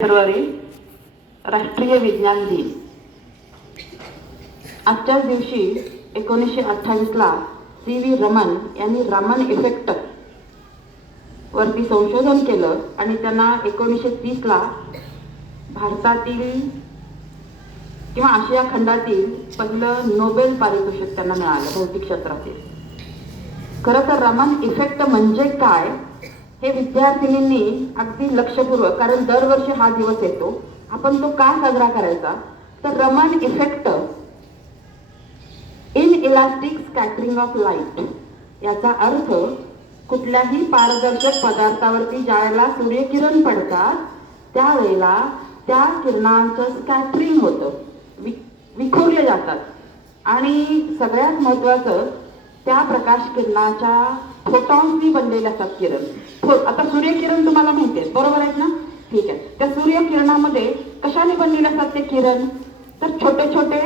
February राष्ट्रीय विज्ञान दिन. आजच्याच दिवशी 1928ला सी.व्ही. रमन यांनी रमन इफेक्ट वरती संशोधन केलं आणि त्यांना 1930ला भारतातील किंवा आशिया खंडातील पहिलं नोबेल पारितोषिक त्यांना मिळालं भौतिक क्षेत्रातील. खरं तर रमन इफेक्ट म्हणजे काय हे विद्यार्थिनींनी अगदी लक्षपूर्वक, कारण दरवर्षी हा दिवस येतो, आपण तो का साजरा करायचा, तर Raman effect in elastic scattering of light याचा अर्थ कुठल्याही पारदर्शक पदार्थावरती ज्यावेळेला सूर्यकिरण पडतात त्यावेळेला त्या किरणांचं स्कॅटरिंग होतं, विखुरले जातात. आणि सगळ्यात महत्त्वाचं त्या प्रकाश किरणाच्या फोटॉन्सनी बनलेले असतात किरण. आता सूर्यकिरण तुम्हाला माहिती आहे, बरोबर आहेत ना? ठीक आहे. त्या सूर्यकिरणामध्ये कशाने बनलेले असतात ते किरण, तर छोटे छोटे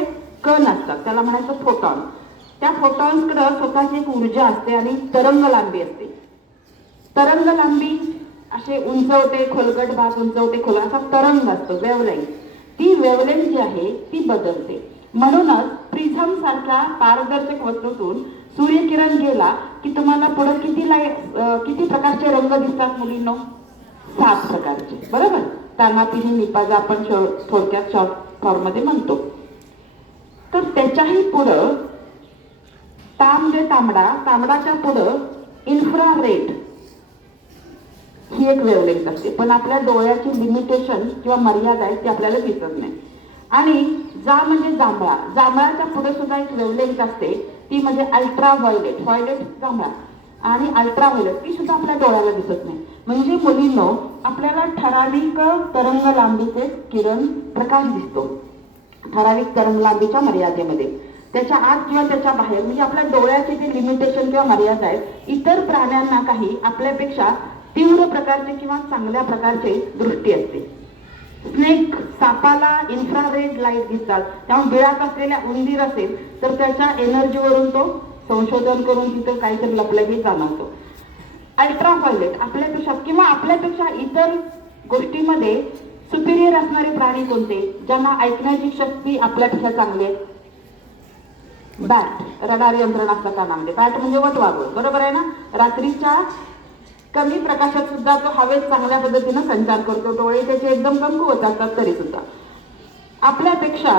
कण असतात, त्याला म्हणायचं फोटॉन. त्या फोटॉन्सकडे स्वतःची एक ऊर्जा असते आणि तरंग लांबी असते. तरंग लांबी असे उंचवते खोलगट भाग, उंचवते खोल असा तरंग असतो, वेवलेंथ. ती वेवलेंथ जी आहे ती बदलते. म्हणूनच प्रिझम सारख्या पारदर्शक वस्तूतून सूर्यकिरण गेला की तुम्हाला पुढे किती प्रकारचे रंग दिसतात मुलींनो? 7 प्रकारचे, बरोबर. त्यांना तिन्ही निपाजा आपण थोडक्यात शॉर्ट फॉर्म मध्ये म्हणतो. तर त्याच्याही पुढं तांबडाच्या पुढं इन्फ्रारेड ही एक वेवलेंथ असते, पण आपल्या डोळ्याची लिमिटेशन किंवा मर्यादा आहे ती आपल्याला दिसत नाही. आणि म्हणजे जांभळाच्या पुढे सुद्धा एक वेवलेंथ असते, ती म्हणजे अल्ट्रा व्हायोलेट जांभळा आणि अल्ट्रा व्हायोलेट, ती सुद्धा आपल्या डोळ्याला दिसत नाही. म्हणजे मुलींनो, आपल्याला ठराविक तरंग लांबीचे किरण प्रकाश दिसतो, ठराविक तरंग लांबीच्या मर्यादेमध्ये. त्याच्या आत किंवा त्याच्या बाहेर म्हणजे आपल्या डोळ्याचे जे लिमिटेशन किंवा मर्यादा आहेत. इतर प्राण्यांना काही आपल्यापेक्षा तीव्र प्रकारचे किंवा चांगल्या प्रकारचे दृष्टी असते. स्नेक, सापाला इन्फ्रारेड लाईट दिसतात, त्यामुळे बिळात असलेल्या उंदीर असेल तर त्याच्या एनर्जीवरून तो संशोधन करून तिथं काहीतरी लपलगे जाणवतो. अल्ट्रा व्हायोलेट आपल्यापेक्षा इतर गोष्टीमध्ये सुपिरियर असणारे प्राणी कोणते, ज्यांना ऐकण्याची शक्ती आपल्यापेक्षा चांगली आहे? बॅट, रडार यंत्रण असतं का नामध्ये. बॅट म्हणजे वटवाघूळ, बरोबर आहे ना? रात्रीच्या कमी प्रकाशात सुद्धा तो हवेत चांगल्या पद्धतीनं संचार करतो, डोळे त्याचे एकदम कमकुवत असतात तरी सुद्धा. आपल्यापेक्षा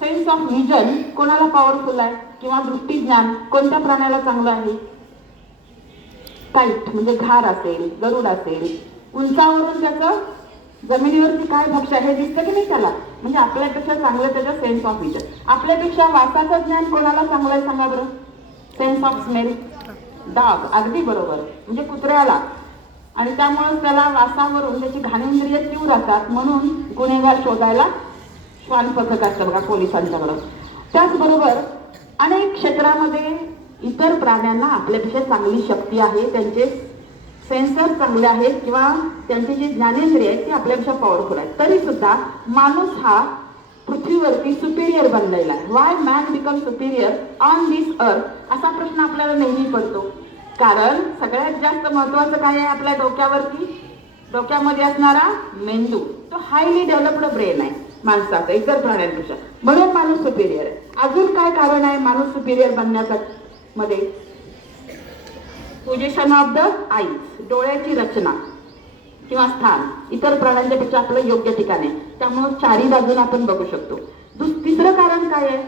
सेन्स ऑफ व्हिजन कोणाला पॉवरफुल आहे किंवा दृष्टीज्ञान कोणत्या प्राण्याला चांगलं आहे? काईट म्हणजे घार असेल, गरुड असेल, उंचावरून त्याचं जमिनीवरती काय भक्ष्य हे दिसतं की नाही त्याला, म्हणजे आपल्यापेक्षा चांगलं त्याचं सेन्स ऑफ व्हिजन. आपल्यापेक्षा वासाचं ज्ञान कोणाला चांगलं आहे सांगा बरं? सेन्स ऑफ स्मेल, डॉग, अगदी बरोबर, म्हणजे कुत्र्याला. आणि त्यामुळे त्याला वासावरून त्याची घाणेंद्रिय तीव्र असतात, म्हणून गुन्हेगार शोधायला श्वान पथक असतं बघा पोलिसांच्याकडं. त्याचबरोबर अनेक क्षेत्रामध्ये इतर प्राण्यांना आपल्यापेक्षा चांगली शक्ती आहे, त्यांचे सेन्सर चांगले आहेत किंवा त्यांची जी ज्ञानेंद्रिय आहेत ती आपल्यापेक्षा पॉवरफुल आहेत. तरी सुद्धा माणूस हा पृथ्वीवरती सुपिरियर बनलेला आहे. Y man become Superior on this earth असा प्रश्न आपल्याला नेहमी पडतो. कारण सगळ्यात जास्त महत्वाचं काय आहे आपल्या डोक्यामध्ये असणारा मेंदू, तो हायली डेव्हलप्ड ब्रेन आहे माणसाचा इतर प्राण्यांपेक्षा, म्हणून माणूस सुपिरियर आहे. अजून काय कारण आहे माणूस सुपिरियर बनण्याचा मध्ये? पोझिशन ऑफ द आईज, डोळ्याची रचना किंवा स्थान इतर प्राण्यांच्या पेक्षा आपलं योग्य ठिकाण आहे, त्यामुळे चारी बाजून आपण बघू शकतो. तिसरं कारण काय आहे?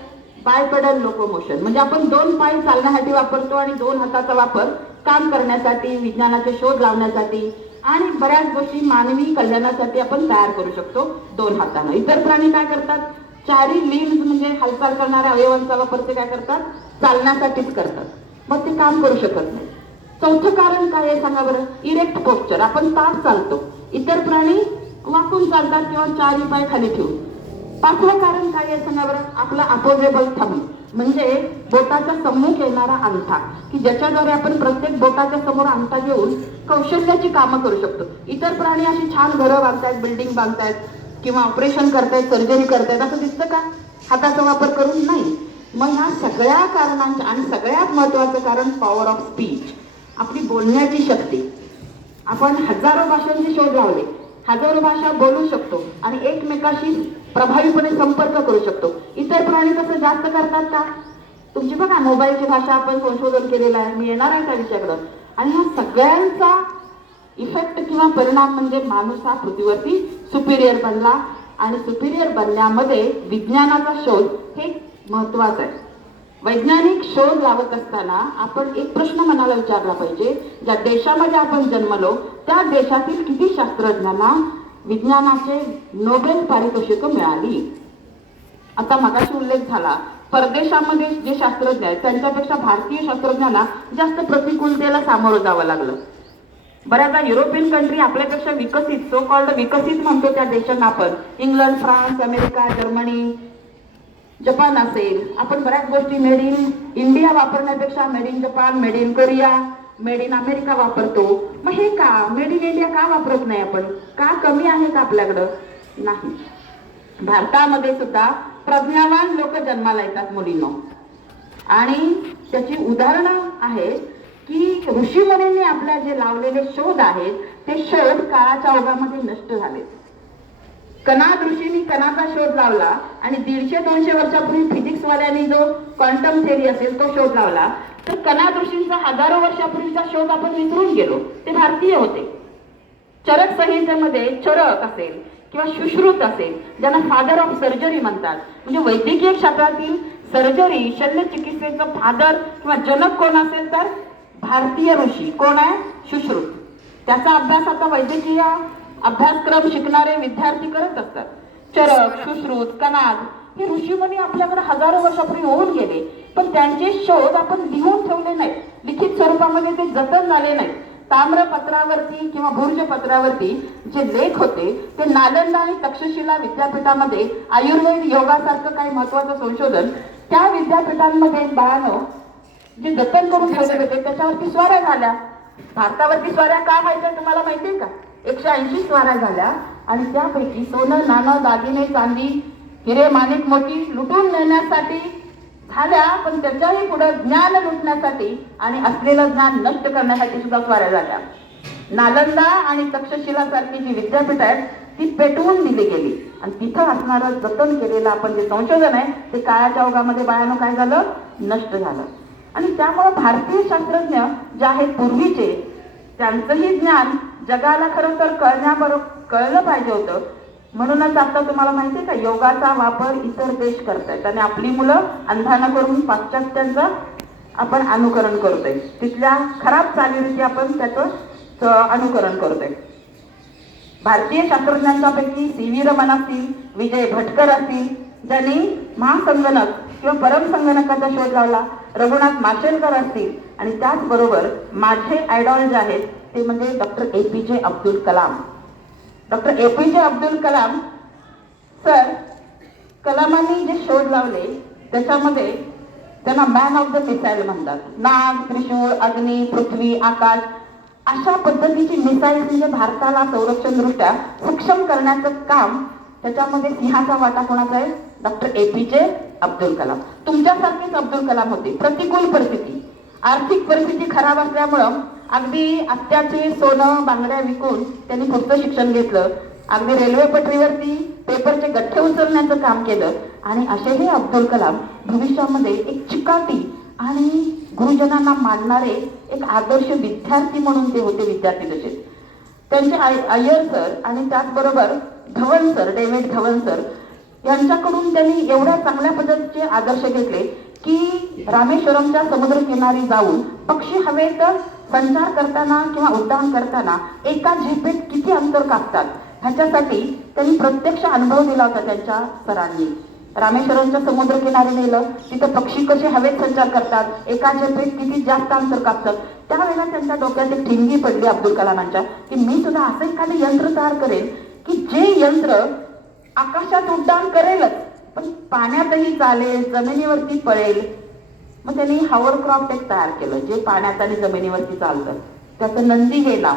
बायपेडल लोकोमोशन, म्हणजे आपण 2 पाय चालण्यासाठी वापरतो आणि 2 हाताचा वापर काम करण्यासाठी, विज्ञानाचे शोध लावण्यासाठी आणि बऱ्याच गोष्टी मानवी कल्याणासाठी आपण तयार करू शकतो 2 हातानं. इतर प्राणी काय करतात? चारी लिम्स म्हणजे हालचाल करणाऱ्या अवयवांचा वापर ते काय करतात? चालण्यासाठीच करतात, मग ते काम करू शकत नाही. चौथं कारण काय आहे सांगा बरं? इरेक्ट पोस्चर, आपण ताठ चालतो, इतर प्राणी वाकून चालतात किंवा 4 पाय खाली ठेवून. 5वं कारण काय आहे सांगा बरं? आपला अपोजेबल थंब, म्हणजे बोटाच्या सम्मुख येणारा अंगठा, की ज्याच्याद्वारे आपण प्रत्येक बोटाच्या समोर अंगठा घेऊन कौशल्याची कामं करू शकतो. इतर प्राणी अशी छान घरं बांधतायत, बिल्डिंग बांधतायत किंवा ऑपरेशन करतायत, सर्जरी करतायत, असं दिसतं का हाताचा वापर करून? नाही. मग ह्या सगळ्या कारणांच्या आणि सगळ्यात महत्वाचं कारण पॉवर ऑफ स्पीच, आपली बोलण्याची शक्ती. आपण हजारो भाषांचे शोध लावले, हजारो भाषा बोलू शकतो आणि एकमेकाशी प्रभावीपणे संपर्क करू शकतो. इतर प्राणी कसं जास्त करतात का? तुमची बघा मोबाईलची भाषा आपण संशोधन केलेलं आहे, मी येणार आहे त्या विषयाकडं. आणि ह्या सगळ्यांचा इफेक्ट किंवा परिणाम म्हणजे माणूस हा पृथ्वीवरती सुपिरियर बनला आणि सुपिरियर बनण्यामध्ये विज्ञानाचा शोध हे महत्वाचा आहे. वैज्ञानिक शोध लावत असताना आपण एक प्रश्न मनाला विचारला पाहिजे, ज्या देशामध्ये आपण जन्मलो त्या देशातील किती शास्त्रज्ञांना विज्ञानाचे नोबेल पारितोषिक मिळाली. आता मगाशी उल्लेख झाला, परदेशामध्ये जे शास्त्रज्ञ आहेत त्यांच्यापेक्षा भारतीय शास्त्रज्ञांना जास्त प्रतिकूलतेला सामोरं जावं लागलं. बऱ्याचदा युरोपियन कंट्री आपल्यापेक्षा विकसित, सो कॉल्ड विकसित म्हणतो त्या देशांना आपण, England, France, America, Germany, Japan असेल, आपण बऱ्याच गोष्टी मेड इन इंडिया वापरण्यापेक्षा made in Japan, made in Korea, made in America वापरतो. मग हे का मेड इन इंडिया का वापरत नाही आपण? का कमी आहे का आपल्याकडं? नाही. भारतामध्ये सुद्धा प्रज्ञावान लोक जन्माला येतात मुलींनो, आणि त्याची उदाहरणं आहेत की ऋषीमुनींनी आपल्या जे लावलेले शोध आहेत ते शोध काळाच्या ओघामध्ये नष्ट झाले. कनाद ऋषींनी कणाचा शोध लावला आणि 150-200 वर्षापूर्वी फिजिक्सवाल्यांनी जो क्वांटम थेअरी असेल तो शोध लावला, तर कनाद ऋषींचा हजारो वर्षापूर्वीचा शोध आपण विसरून गेलो. ते भारतीय होते. चरक संहितेमध्ये चरक असेल किंवा सुश्रुत असेल, ज्यांना फादर ऑफ सर्जरी म्हणतात, म्हणजे वैद्यकीय क्षेत्रातील सर्जरी शल्यचिकित्सेचं फादर किंवा जनक कोण असेल तर भारतीय ऋषी कोण आहे? सुश्रुत. त्याचा अभ्यास आता वैद्यकीय अभ्यासक्रम शिकणारे विद्यार्थी करत असतात. चरक, सुश्रुत, कणाद हे ऋषीमुनी आपल्याकडे हजारो वर्षापूर्वी होऊन गेले, पण त्यांचे शोध आपण लिहून ठेवले नाहीत. लिखित स्वरूपामध्ये ते जतन झाले नाहीत. ताम्रपत्रावरती किंवा भुर्जपत्रावरती जे लेख होते ते नालंदा आणि तक्षशिला विद्यापीठामध्ये आयुर्वेद योगासारखं काही महत्वाचं संशोधन त्या विद्यापीठांमध्ये बाळानं जे जतन करून ठेवले होते त्याच्यावरती स्वाऱ्या झाल्या. भारतावरती स्वाऱ्या का व्हायच्या तुम्हाला माहितीये का? 180 स्वाऱ्या झाल्या आणि त्यापैकी सोनं, नाणं, दागिने, चांदी, हिरे, माणिक, मोती लुटून नेण्यासाठी झाल्या, पण त्याच्याही पुढे ज्ञान लुटण्यासाठी आणि असलेलं ज्ञान नष्ट करण्यासाठी सुद्धा स्वाऱ्या झाल्या. नालंदा आणि तक्षशिला सारखी जी विद्यापीठ आहेत ती पेटवून दिली गेली आणि तिथं असणारं जतन केलेलं आपण जे संशोधन आहे ते काळाच्या ओघामध्ये बाळानं काय झालं? नष्ट झालं. आणि त्यामुळे भारतीय शास्त्रज्ञ जे आहेत पूर्वीचे, त्यांचंही ज्ञान जगाला खरं तर कळलं पाहिजे होतं. म्हणूनच आता तुम्हाला माहिती आहे का, योगाचा वापर इतर देश करतायत आणि आपली मुलं अंधानं करून पाश्चात्यांचं आपण अनुकरण करतोय. तिथल्या खराब चालीरीती आपण त्याचं अनुकरण करतोय. भारतीय शास्त्रज्ञांच्यापैकी सी.व्ही. रमण असतील, विजय भटकर असतील, ज्यांनी महासंगणक किंवा परमसंगणकाचा शोध लावला, रघुनाथ माशेलकर असतील, आणि त्याचबरोबर माझे आयडॉल जे आहेत ते म्हणजे doctor A P J. Abdul Kalam. Doctor A P J. Abdul Kalam sir, कलामांनी जे शोध लावले त्याच्यामध्ये त्यांना मॅन ऑफ द मिसाईल म्हणतात. नाग, त्रिशूळ, अग्नी, पृथ्वी, आकाश अशा पद्धतीची मिसाईल म्हणजे भारताला संरक्षण दृष्ट्या सक्षम करण्याचं काम, त्याच्यामध्ये सिंहाचा वाटा कोणाचा आहे? Doctor A P J. अब्दुल कलाम. तुमच्यासारखेच अब्दुल कलाम होते. प्रतिकूल परिस्थिती, आर्थिक परिस्थिती खराब असल्यामुळं अगदी आत्याचे सोनं बांगड्या विकून त्यांनी पुढचं शिक्षण घेतलं. अगदी रेल्वे पटरीवरती पेपरचे गठ्ठे उचलण्याचं काम केलं. आणि असेही अब्दुल कलाम भविष्यामध्ये एक चिकाटी आणि गुरुजनांना मानणारे एक आदर्श विद्यार्थी म्हणून ते होते. विद्यार्थी तसे त्यांचे अय्यर सर आणि त्याचबरोबर Dhawan sir, David Dhawan sir यांच्याकडून त्यांनी एवढ्या चांगल्या पद्धतीचे आदर्श घेतले की रामेश्वरमच्या समुद्रकिनारी जाऊन पक्षी हवेत संचार करताना किंवा उड्डाण करताना एका झेपेत किती अंतर कापतात ह्याच्यासाठी त्यांनी प्रत्यक्ष अनुभव दिला होता. त्यांच्या सरांनी रामेश्वरमच्या समुद्रकिनारी नेलं, तिथं पक्षी कसे हवेत संचार करतात, एका झेपेत किती जास्त अंतर कापतात. त्यावेळेला त्यांच्या डोक्यात एक ठिणगी पडली अब्दुल कलामांच्या की मी सुद्धा असं एखादं यंत्र तयार करेन की जे यंत्र आकाशात उड्डाण करेलच पण पाण्यातही चालेल, जमिनीवरती पळेल. मग त्यांनी हॉवरक्राफ्ट एक तयार केलं जे पाण्यात आणि जमिनीवरती चालतं. त्याचं नंदी हे नाव.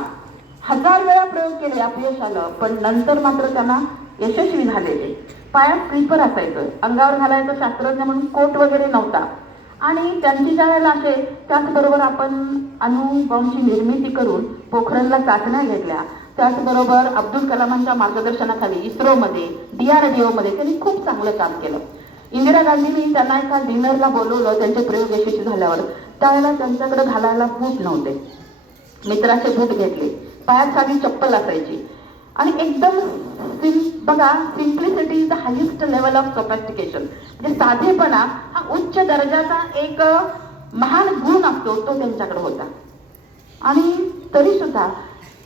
1000 वेळा प्रयोग केले, अपयश आलं, पण नंतर मात्र त्यांना यशस्वी झालेले. पायात स्लीपर असायचं, अंगावर घालायचं शास्त्रज्ञ म्हणून कोट वगैरे नव्हता. आणि त्यांची ज्या वेळेला असे, त्याचबरोबर आपण अणुबॉम्बची निर्मिती करून पोखरणला चाचण्या घेतल्या त्याचबरोबर अब्दुल कलामांच्या मार्गदर्शनाखाली इस्रोमध्ये, DRDO मध्ये त्यांनी खूप चांगलं काम केलं. इंदिरा गांधींनी त्यांना एका डिनरला बोलवलं त्यांचे प्रयोग यशस्वी झाल्यावर. त्यावेळेला त्यांच्याकडे घालायला बूट नव्हते. मित्राचे बूट घेतले, पायात साधी चप्पल असायची आणि एकदम बघा, simplicity is the highest level of sophistication. म्हणजे साधेपणा हा उच्च दर्जाचा एक महान गुण असतो, तो त्यांच्याकडे होता. आणि तरी सुद्धा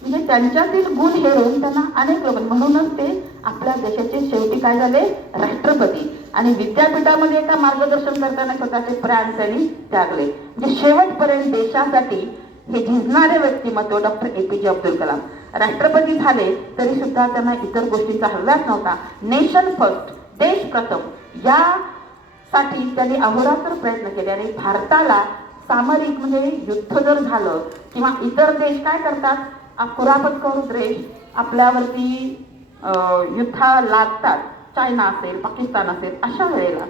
म्हणजे त्यांच्यातील गुण हेरून त्यांना अनेक लोक, म्हणूनच ते आपल्या देशाचे शेवटी काय झाले, राष्ट्रपती. आणि विद्यापीठामध्ये एका मार्गदर्शन करताना स्वतःचे प्राण त्यांनी त्यागले. म्हणजे शेवटपर्यंत देशासाठी हे झिजणारे व्यक्तिमत्व डॉक्टर APJ अब्दुल कलाम. राष्ट्रपती झाले तरी सुद्धा त्यांना इतर गोष्टींचा हव्यास नव्हता. नेशन फर्स्ट, देश प्रथम, यासाठी त्यांनी अहोरात्र प्रयत्न केले. आणि भारताला सामरिक म्हणजे युद्ध जर झालं किंवा इतर देश काय करतात, कुरापतखोर देश आपल्यावरती युद्ध लादतात, चायना असेल, पाकिस्तान असेल, अशा वेळेला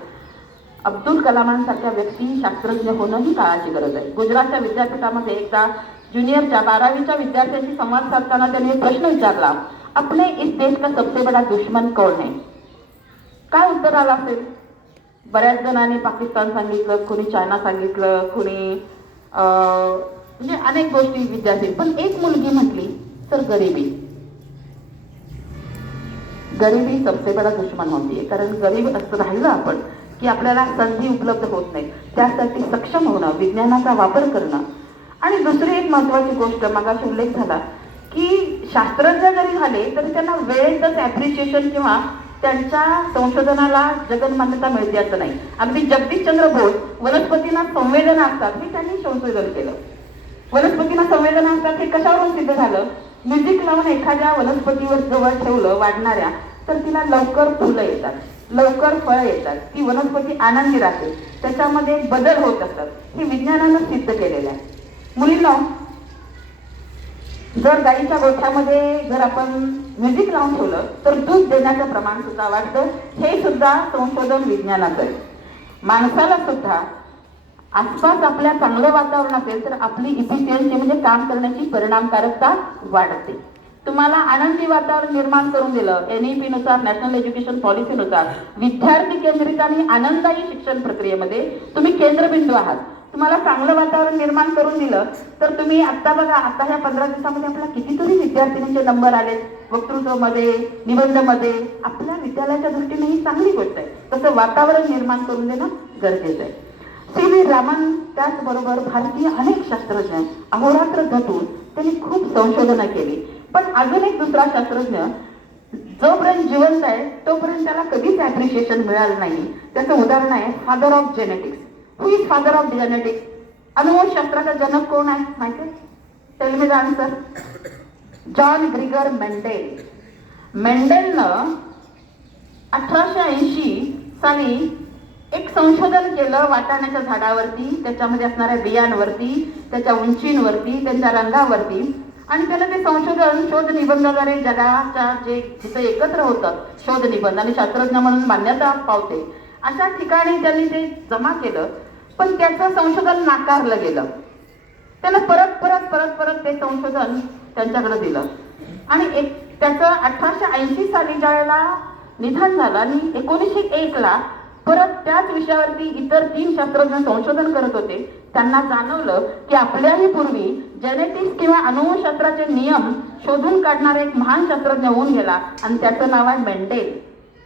अब्दुल कलामांसारख्या व्यक्ती शास्त्रज्ञ होणं ही काळाची गरज आहे. गुजरातच्या विद्यापीठामध्ये एकदा ज्युनियरच्या 12वीच्या विद्यार्थ्यांशी संवाद साधताना त्यांनी एक प्रश्न विचारला, अपने इस देश का सबसे बड़ा दुश्मन कौन है? काय उत्तर आलं असेल? बऱ्याच जणांनी पाकिस्तान सांगितलं, कोणी चायना सांगितलं, कोणी म्हणजे अनेक गोष्टी विद्यार्थी. पण एक मुलगी म्हटली, तर गरिबी. गरिबी सबसे बडा दुश्मन होती. कारण गरीब असं राहिलं आपण की आपल्याला संधी उपलब्ध होत नाही. त्यासाठी सक्षम होणं, विज्ञानाचा वापर करणं. आणि दुसरी एक महत्त्वाची गोष्ट, मगाशी उल्लेख झाला की शास्त्रज्ञ जरी झाले तरी त्यांना वेळेतच ॲप्रिशिएशन किंवा त्यांच्या संशोधनाला जगन्मान्यता मिळते असं नाही. अगदी जगदीशचंद्र बोस वनस्पतींना संवेदना असतात हे त्यांनी संशोधन केलं. वनस्पतींना संवेदना असतात हे कशावरून सिद्ध झालं? म्युझिक लावून एखाद्या वनस्पतीवर जवळ ठेवलं वाढणाऱ्या, तर तिला लवकर फुलं येतात, लवकर फळं येतात, ती वनस्पती आनंदी राहते, त्याच्यामध्ये बदल होत असतात. हे विज्ञानानं सिद्ध केलेलं आहे. मुलींना जर गाईच्या गोठ्यामध्ये जर आपण म्युझिक लावून ठेवलं तर दूध देण्याचं प्रमाण सुद्धा वाढतं. हे सुद्धा संशोधन विज्ञानाचं आहे. माणसाला सुद्धा आसपास आपल्या चांगलं वातावरण असेल तर आपली इफिशियन्सी म्हणजे काम करण्याची परिणामकारकता वाढते. तुम्हाला आनंदी वातावरण निर्माण करून दिलं, NEP नुसार, नॅशनल एज्युकेशन पॉलिसीनुसार विद्यार्थी केंद्रित आणि आनंददायी शिक्षण प्रक्रियेमध्ये तुम्ही केंद्रबिंदू आहात. तुम्हाला चांगलं वातावरण निर्माण करून दिलं तर तुम्ही आता बघा, आता ह्या 15 दिवसामध्ये आपल्याला कितीतरी विद्यार्थिनींचे नंबर आले, वक्तृत्वामध्ये, निबंधमध्ये. आपल्या विद्यालयाच्या दृष्टीने ही चांगली गोष्ट आहे. तसं वातावरण निर्माण करून देणं गरजेचं आहे. CV रामन, त्याचबरोबर भारतीय अनेक शास्त्रज्ञ अहोरात्र झटून त्यांनी खूप संशोधनं केली. पण अजून एक दुसरा शास्त्रज्ञ जोपर्यंत जिवंत आहे तोपर्यंत त्याला कधीच ॲप्रिशिएशन मिळालं नाही. त्याचं उदाहरण आहे father of genetics. Who is father of genetics? अनुवंशशास्त्राचा जनक कोण आहे माहिती आहे? Tell me the answer. John Gregor Mendel. मेंडेलनं 1880 साली एक संशोधन केलं वाटाण्याच्या झाडावरती, त्याच्यामध्ये असणाऱ्या बियांवरती, त्याच्या उंचींवरती, त्यांच्या रंगावरती. आणि त्याला ते संशोधन शोध निबंधाद्वारे जगाच्या जे जिथं एकत्र होतं शोध निबंध आणि शास्त्रज्ञ म्हणून मान्यता पावते अशा ठिकाणी त्यांनी ते जमा केलं. पण त्याचं संशोधन नाकारलं गेलं. त्यानं परत परत परत परत ते संशोधन त्यांच्याकडे दिलं. आणि त्याचं 1880 साली ज्या वेळेला निधन झालं आणि 1901ला परत त्याच विषयावरती इतर 3 शास्त्रज्ञ संशोधन करत होते. त्यांना जाणवलं की आपल्याही पूर्वी जेनेटिक्स किंवा अनुवंशशास्त्राचे नियम शोधून काढणारा एक महान शास्त्रज्ञ होऊन गेला आणि त्याचं नाव आहे मेंडेल.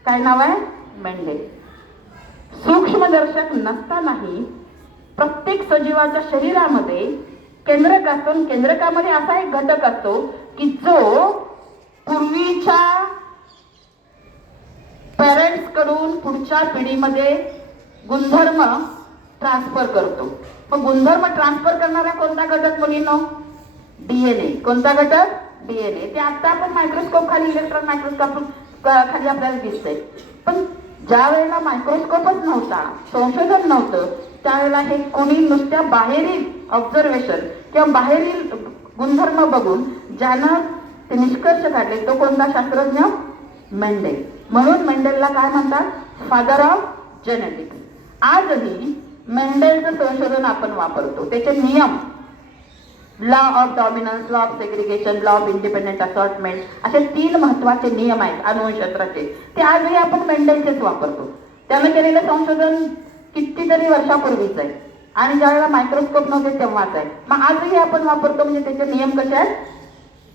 काय नाव आहे? मेंडेल. सूक्ष्मदर्शक नसतानाही प्रत्येक सजीवाच्या शरीरामध्ये केंद्रक असतो. केंद्रकामध्ये असा एक घटक असतो की जो पूर्वीच्या पेरेंट्स कडून पुढच्या पिढीमध्ये गुणधर्म ट्रान्सफर करतो. मग गुणधर्म ट्रान्सफर करणारा कोणता घटक मुलींनो? DNA. कोणता घटक? DNA. ते आता आपण मायक्रोस्कोप खाली, इलेक्ट्रॉन मायक्रोस्कोप खाली आपल्याला दिसतंय. पण ज्या वेळेला मायक्रोस्कोपच नव्हता, संशोधन नव्हतं, त्यावेळेला हे कोणी नुसत्या बाहेरील ऑब्झर्वेशन किंवा बाहेरील गुणधर्म बघून ज्यानं ते निष्कर्ष काढले तो कोणता शास्त्रज्ञ? मेंडेल. म्हणून मेंडेलला काय म्हणतात? Father of genetics. आजही मेंडेलचं संशोधन आपण वापरतो. त्याचे नियम law of dominance, law of segregation, law of independent assortment, असे 3 महत्वाचे नियम आहेत अनुवंशशास्त्राचे. ते आजही आपण मेंडेलचेच वापरतो. त्यानं केलेलं संशोधन कितीतरी वर्षापूर्वीच आहे आणि ज्यावेळेला मायक्रोस्कोप नव्हते तेव्हाच आहे. मग आजही आपण वापरतो, म्हणजे त्याचे नियम कसे आहेत,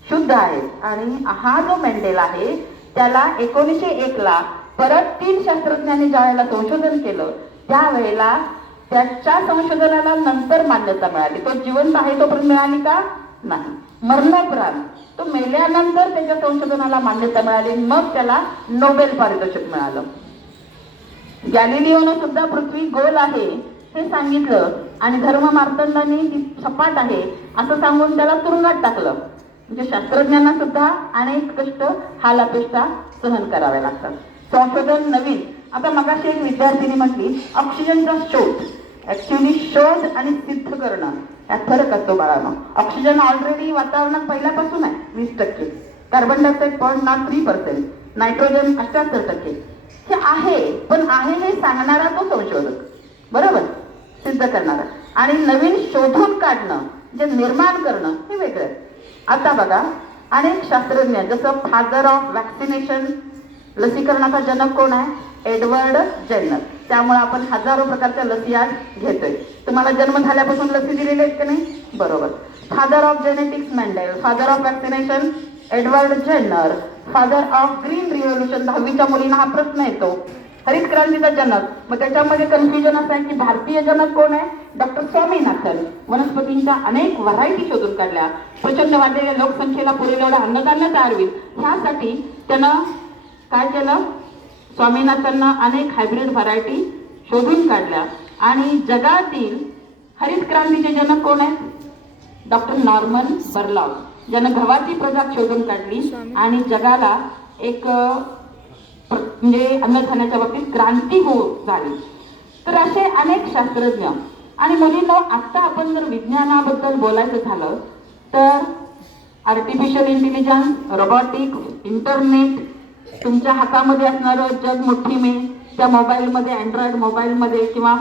शुद्ध आहेत. आणि हा जो मेंडेल आहे त्याला 1901 ला परत 3 शास्त्रज्ञांनी ज्यावेळेला संशोधन केलं त्यावेळेला त्याच्या संशोधनाला नंतर मान्यता मिळाली. तो जिवंत आहे तोपर्यंत मिळाली का? नाही, मरणोपरांत तो मेल्यानंतर त्याच्या संशोधनाला मान्यता मिळाली, मग त्याला नोबेल पारितोषिक मिळालं. गॅलिलिओनं सुद्धा पृथ्वी गोल आहे हे सांगितलं आणि धर्म मार्तंडाने ती सपाट आहे असं सांगून त्याला तुरुंगात टाकलं. म्हणजे शास्त्रज्ञांना सुद्धा अनेक कष्ट, हाल अपेष्टा सहन कराव्या लागतात. संशोधन नवीन. आता मगाशी एक विद्यार्थिनी म्हटली ऑक्सिजनचा शोध. ऍक्च्युली शोध आणि सिद्ध करणं यात फरक असतो बाळांनो. ऑक्सिजन ऑलरेडी वातावरणात पहिल्यापासून आहे 20%, कार्बन डायऑक्साईड 0.3%, नायट्रोजन 78%. हे आहे, पण आहे हे सांगणारा तो संशोधक, बरोबर, सिद्ध करणारा. आणि नवीन शोधून काढणं जे निर्माण करणं हे वेगळं. आता बघा अनेक शास्त्रज्ञ, जसं फादर ऑफ वॅक्सिनेशन, लसीकरणाचा जनक कोण आहे? Edward Jenner. त्यामुळे आपण हजारो प्रकारच्या लसी आज घेतोय. तुम्हाला जन्म झाल्यापासून लसी दिलेली आहेत का नाही? बरोबर. Father of genetics Mendel, father of vaccination Edward Jenner, father of green revolution. 10वीच्या मुलींना हा प्रश्न येतो, हरित क्रांतीचा जनक. मग त्याच्यामध्ये कन्फ्युजन असं आहे की भारतीय जनक कोण आहे? डॉक्टर स्वामीनाथन. वनस्पतींच्या अनेक व्हरायटी शोधून काढल्या, प्रचंड वाढलेल्या लोकसंख्येला पुरेल एवढं अन्नधान्य तयार होईल ह्यासाठी त्यानं काय केलं? स्वामीनाथननं अनेक हायब्रिड व्हरायटी शोधून काढल्या. आणि जगातील हरित क्रांतीचे जनक कोण आहेत? डॉक्टर नॉर्मन बर्लॉग, ज्यानं गव्हाची प्रजात शोधून काढली आणि जगाला एक म्हणजे अन्नधान्याच्या बाबतीत क्रांती झाली. तर असे अनेक शास्त्रज्ञ. आणि मुलींनो, आता आपण जर विज्ञानाबद्दल बोलायचं झालं तर आर्टिफिशियल इंटेलिजन्स, रोबोटिक्स, इंटरनेट, तुमच्या हातामध्ये असणारं जग मुठ्ठी में, त्या मोबाईलमध्ये, अँड्रॉइड मोबाईलमध्ये किंवा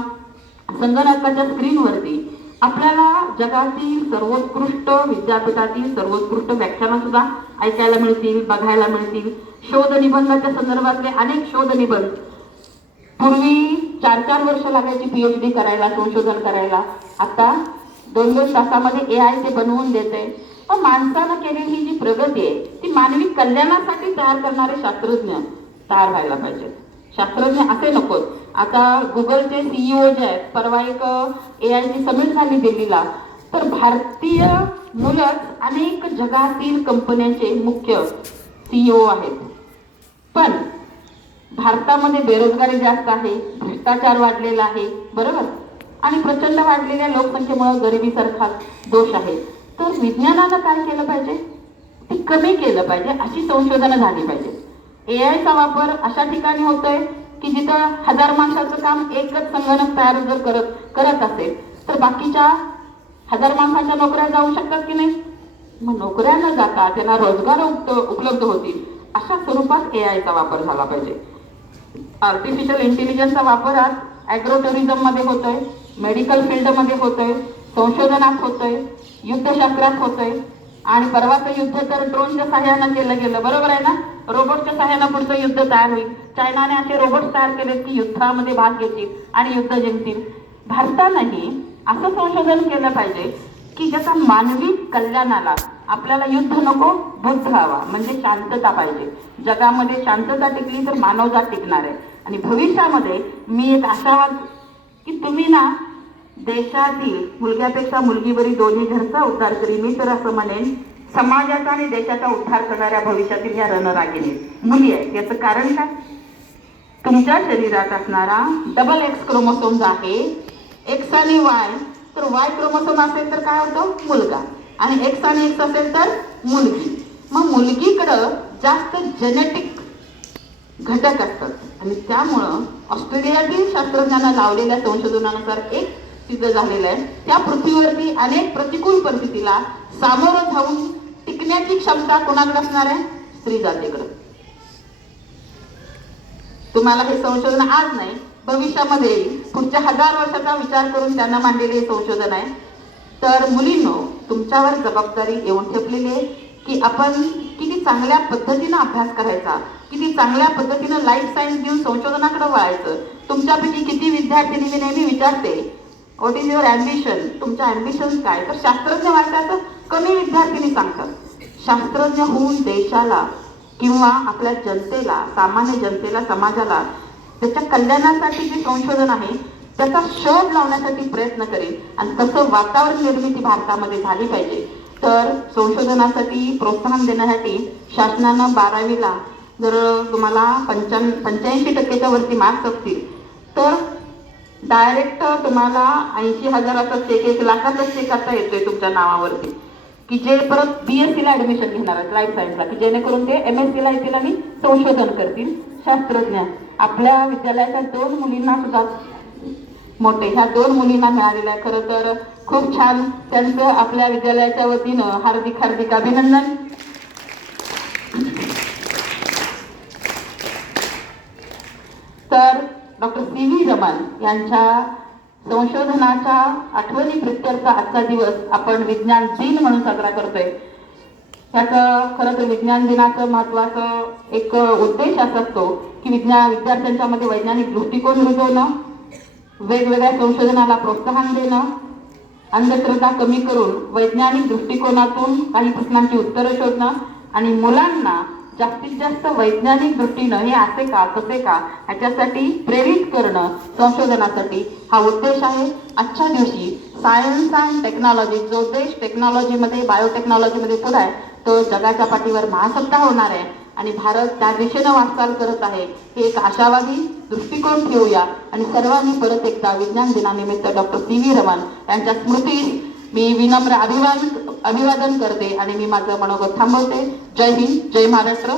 संगणकाच्या स्क्रीनवरती आपल्याला जगातील सर्वोत्कृष्ट विद्यापीठातील सर्वोत्कृष्ट व्याख्यानं सुद्धा ऐकायला मिळतील, बघायला मिळतील. शोध निबंधाच्या संदर्भातले अनेक शोध निबंध. पूर्वी 4-4 वर्ष लागायची PhD करायला, संशोधन करायला. आता 2-2 तासामध्ये AI ते बनवून देते. पण माणसानं केलेली ही जी प्रगती आहे ती मानवी कल्याणासाठी तयार करणारे शास्त्रज्ञ तयार व्हायला पाहिजे. शास्त्रज्ञ असे नकोत. आता गुगलचे CEO जे आहेत, परवा एक AIची समिट झाली दिल्लीला, तर भारतीय मुलंच अनेक जगातील कंपन्यांचे मुख्य CEO आहेत. पण भारतामध्ये बेरोजगारी जास्त आहे, भ्रष्टाचार वाढलेला आहे, बरोबर, आणि प्रचंड वाढलेल्या लोकसंख्येमुळे गरिबीसारखा दोष आहे. तर विज्ञानानं काय केलं पाहिजे? ते कमी केलं पाहिजे, अशी संशोधनं झाली पाहिजे. AIचा वापर अशा ठिकाणी होतोय की जिथं 1000 माणसाचं काम एकच संगणक तयार जर करत असेल तर बाकीच्या 1000 माणसाच्या नोकऱ्या जाऊ शकतात की नाही? मग नोकऱ्या न जाता त्यांना रोजगार उपलब्ध होतील अशा स्वरूपात AIचा वापर झाला पाहिजे. आर्टिफिशियल इंटेलिजन्सचा वापर आज ॲग्रो टुरिझममध्ये होतोय, मेडिकल फील्डमध्ये होतोय, संशोधनात होतोय, युद्धशास्त्रात होतोय. आणि परवाचं युद्ध तर ड्रोनच्या सहाय्यानं केलं गेलं, बरोबर आहे ना? रोबोटच्या सहाय्यानं पुढचं युद्ध तयार होईल. चायनाने असे रोबोट तयार केलेत की युद्धामध्ये भाग घेतील आणि युद्ध जिंकतील. भारतानंही असं संशोधन केलं पाहिजे की ज्याचा मानवी कल्याणाला, आपल्याला युद्ध नको, बुद्ध हवा, म्हणजे शांतता पाहिजे. जगामध्ये शांतता टिकली तर मानवजात टिकणार आहे. आणि भविष्यामध्ये मी एक आशावाद की तुम्ही ना देशातील मुलग्यापेक्षा मुलगीवरी दोन्ही घरचा उद्धार करी. मी तर असं म्हणेन समाजाचा आणि देशाचा उद्धार करणाऱ्या भविष्यातील या रणरागिणी मुली आहेत. याचं कारण काय? तुमच्या शरीरात असणारा डबल X क्रोमोसोम्स आहे, X आणि Y. तर Y क्रोमोसोम असेल तर काय होतं? मुलगा. आणि X आणि X असेल तर मुलगी. मग मुलगीकडं जास्त जेनेटिक घटक असतात आणि त्यामुळं ऑस्ट्रेलियातील शास्त्रज्ञांना लावलेल्या संशोधनानुसार एक सिद्ध झालेलं आहे, त्या पृथ्वीवरती अनेक प्रतिकूल परिस्थितीला सामोरं जाऊन टिकण्याची क्षमता कोणाकडे असणार आहे? स्त्री जातीकडे. तुम्हाला हे संशोधन आज नाही, भविष्यामध्ये पुढच्या 1000 वर्षाचा विचार करून त्यांना मांडलेले हे संशोधन आहे. तर मुलींनो, तुमच्यावर जबाबदारी येऊन ठेपलेली आहे की आपण किती चांगल्या पद्धतीनं अभ्यास करायचा, किती चांगल्या पद्धतीनं लाईफ सायन्स घेऊन संशोधनाकडे वळायचं. तुमच्यापैकी किती विद्यार्थ्यांनी मी नेहमी विचारते, व्हॉट इज युअर ॲम्बिशन, तुमच्या ॲम्बिशन काय, तर शास्त्रज्ञ व्हायचं कमी विद्यार्थ्यांनी सांगतात. शास्त्रज्ञ होऊन देशाला किंवा आपल्या जनतेला, सामान्य जनतेला, समाजाला त्याच्या कल्याणासाठी जे संशोधन आहे त्याचा शोध लावण्यासाठी प्रयत्न करेल. आणि तसं वातावरण निर्मिती भारतामध्ये झाली पाहिजे. तर संशोधनासाठी प्रोत्साहन देण्यासाठी शासनानं 12वीला जर तुम्हाला 85% वरती मार्क्स असतील तर डायरेक्ट तुम्हाला 80,000चा चेक, 1,00,000चा चेक आता येतोय तुमच्या नावावरती, की जे परत BSc ला ॲडमिशन घेणार आहेत लाईफ सायन्सला, की जेणेकरून ते MSc ला येतील आणि संशोधन करतील शास्त्रज्ञ. आपल्या विद्यालयाच्या 2 मुलींना सुद्धा मोठे, ह्या 2 मुलींना मिळालेलं आहे. खरं तर खूप छान, त्यांचं आपल्या विद्यालयाच्या वतीनं हार्दिक हार्दिक अभिनंदन. तर डॉक्टर CV रमण यांच्या संशोधनाच्या आठवणी प्रित्यर्थ आजचा दिवस आपण विज्ञान दिन म्हणून साजरा करतोय. त्याचं खरं तर विज्ञान दिनाचं महत्त्वाचं एक उद्देश असा असतो की विद्यार्थ्यांच्या मध्ये वैज्ञानिक दृष्टिकोन रुजवणं, वेगवेगळ्या संशोधनाला प्रोत्साहन देणं, अंधश्रद्धा कमी करून वैज्ञानिक दृष्टिकोनातून काही प्रश्नांची उत्तरं शोधणं आणि मुलांना जास्तीत जास्त वैज्ञानिक दृष्टीनं हे असे का तसे का ह्याच्यासाठी प्रेरित करणं संशोधनासाठी हा उद्देश आहे. आजच्या दिवशी सायन्स अँड टेक्नॉलॉजी, जो देश टेक्नॉलॉजीमध्ये, बायोटेक्नॉलॉजीमध्ये पुढे आहे तो जगाच्या पाठीवर महासत्ता होणार आहे आणि भारत त्या दिशेनं वाटचाल करत आहे. हे एक आशावादी दृष्टिकोन ठेवूया आणि सर्वांनी परत एकदा विज्ञान दिनानिमित्त डॉक्टर CV रमण यांच्या स्मृतीस मी विनम्र अभिवादन करते आणि मी माझं मनोगत थांबवते. जय हिंद, जय महाराष्ट्र.